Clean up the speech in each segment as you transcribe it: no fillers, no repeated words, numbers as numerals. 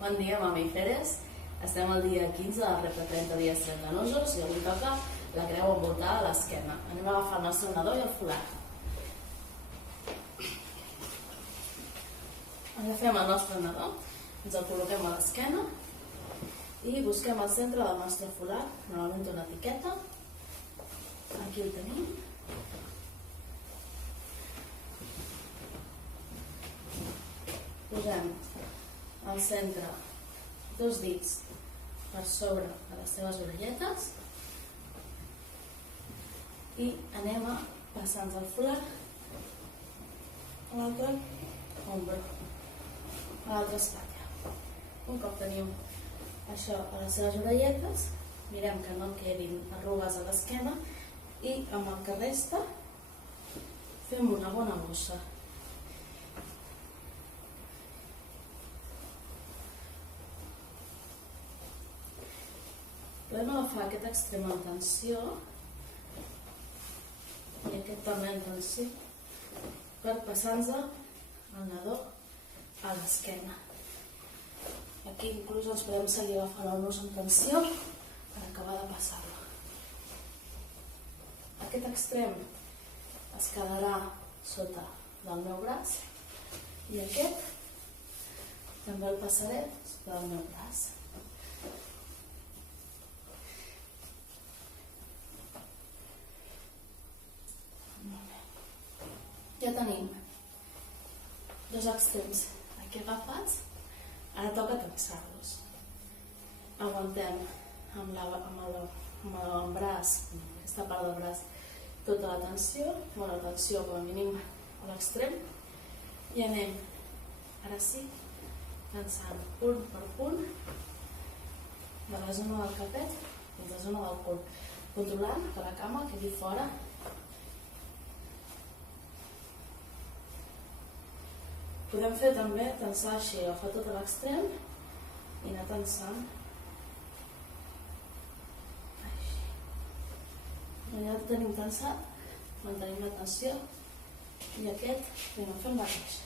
Bon dia, mamíferes. Estem al dia 15 del repte 30 dies 30 nusos i avui toca la creu envoltada a l'esquena. Anem a agafar el nostre nadó i el folat. Agafem el nostre nadó, ens el col·loquem a l'esquena i busquem al centre del nostre folat. Normalment té una etiqueta. Aquí el tenim. Posem al centre dos dits per sobre de les seves orelletes i anem a passar-nos el folat a l'altre ombro, a l'altra espatlla. Un cop tenim això a les seves orelletes, mirem que no quedin arrugues a l'esquena i amb el que resta fem una bona bossa. Podem agafar aquest extrem en tensió i aquest també en tensió per passar-nos el nadó a l'esquena. Aquí inclús ens podem seguir agafant el nus en tensió per acabar de passar-lo. Aquest extrem es quedarà sota del meu braç i aquest també el passaré sota del meu braç. Ja tenim dos extrems aquí agafats, ara toca tensar-los. Aguantem amb l'avantbraç, aquesta part del braç, tota la tensió, la tensió com a mínim a l'extrem, i anem, ara sí, tensant punt per punt, de la zona del capet fins a la zona del cul, controlant que la cama quedi fora. Podem fer també tensar així, agafar tot l'extrem i anar tensant. Així. Ja el tenim tensat, mantenim la tensió i aquest anem fent el mateix.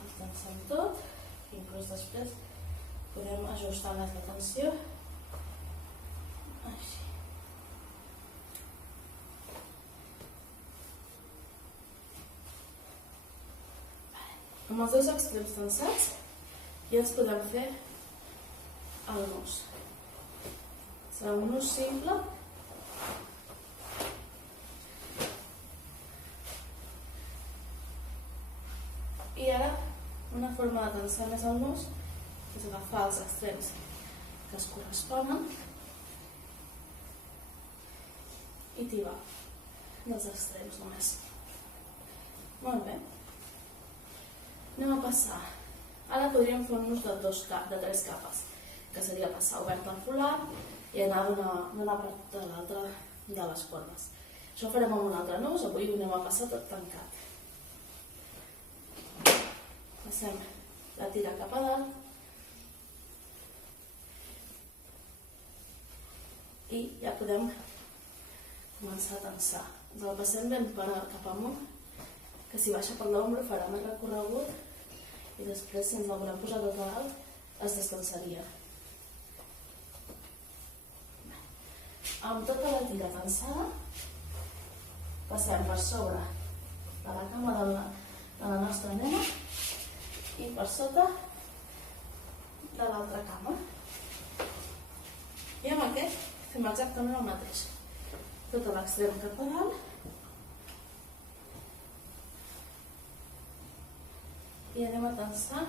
El tensem tot, inclús després podem ajustar més la tensió. Així. Amb els dos extrems tensats ja ens podem fer el nus. Serà un nus simple. I ara una forma de tensar més el nus és agafar els extrems que es corresponen i tibar dels extrems només. Molt bé. Anem a passar. Ara podríem fer un nus de 3 capes, que seria passar obert el folat i anar d'una part de l'altra de les cordes. Això ho farem amb un altre nus, avui ho anem a passar tot tancat. Passem la tira cap a dalt i ja podem començar a tensar. Ens la passem ben cap amunt, que si baixa per l'ombro farà més recorregut i després, si ens la volem posar tot a dalt, es descansaria. Amb tota la tira tensada, passem per sobre de la cama de la nostra nena i per sota de l'altra cama. I amb aquest fem exactament el mateix. Tot l'extrem cap a dalt i anem a tensar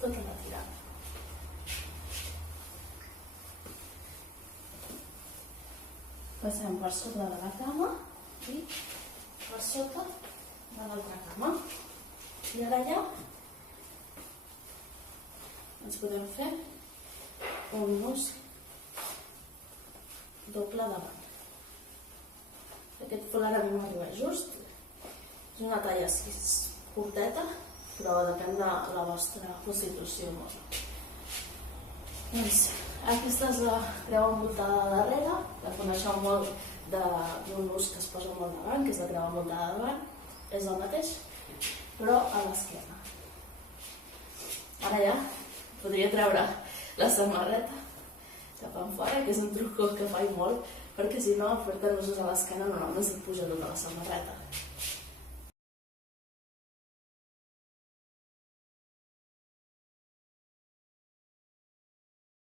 tota la tirada. Passem per sobre de la cama i per sota de l'altra cama. I ara ja ens podem fer un nus doble davant. Aquest folat a mi m'arriba just. És una talla així curteta, però depèn de la vostra constitució. Doncs aquesta és la creu envoltada de darrere, que coneixeu molt d'un nus que es posa molt davant, que és la creu envoltada de davant. És el mateix. però a l'esquena. Ara ja podria treure la samarreta cap enfora, que és un truc que faig molt, perquè si no, fer-te nusos a l'esquena normalment se't puja tota la samarreta.